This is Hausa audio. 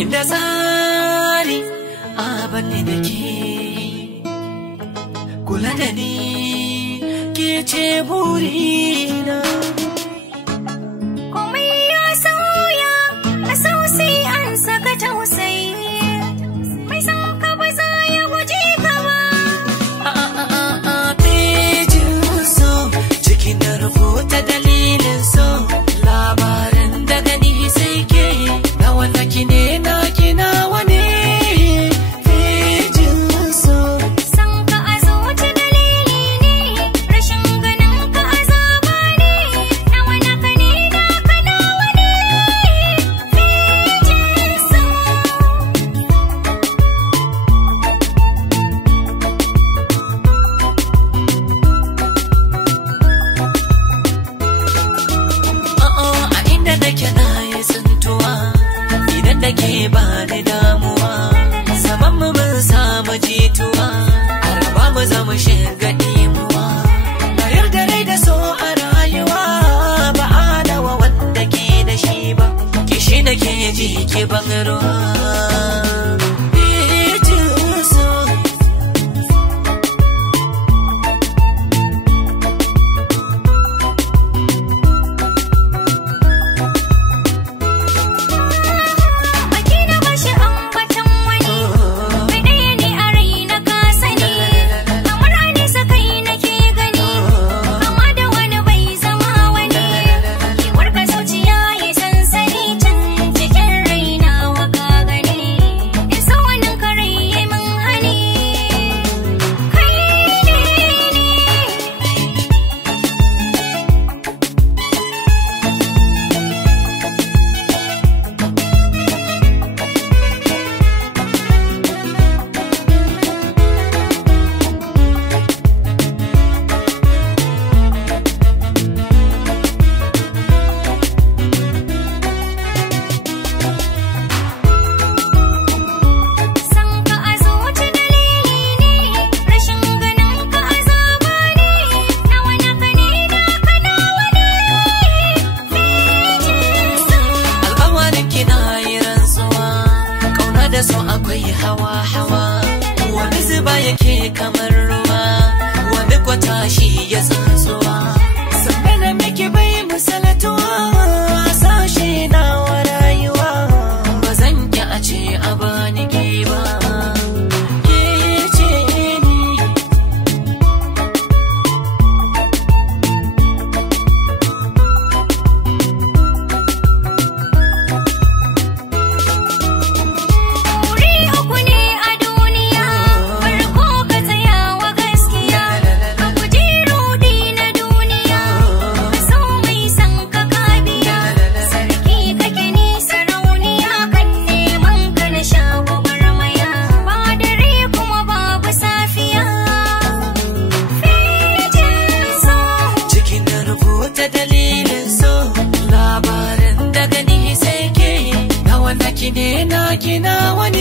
inda tsari abanni da ke kula da ni ke ce burina. Komai ya sauya a sausi an saka tausayi, mai san ka ba za ya guje ka ba. Pejin so cikin na rubuta dalilin so, labarin da gani sai ke na wanda ki ne na kina wani. Da ke ba ni damuwa, saman mu mun samu jituwa, a raba mu za mu shiga ɗimuwa. Bayar da rai da so a rayuwa, ba a dawa wanda ke da shi ba, kishi na ke ji ke ban ruwa. So akwai hawa-hawa, wani zuba yake kamar ruwa, wani kwata shi ya tsantsuwa. Sannan da muke bai misalatuwa, sashe na wa rayuwa, ba zan ki a ce a bani ke ba. Dalilin so, labarin da gani sai ke na wanda ki ne na kina wani.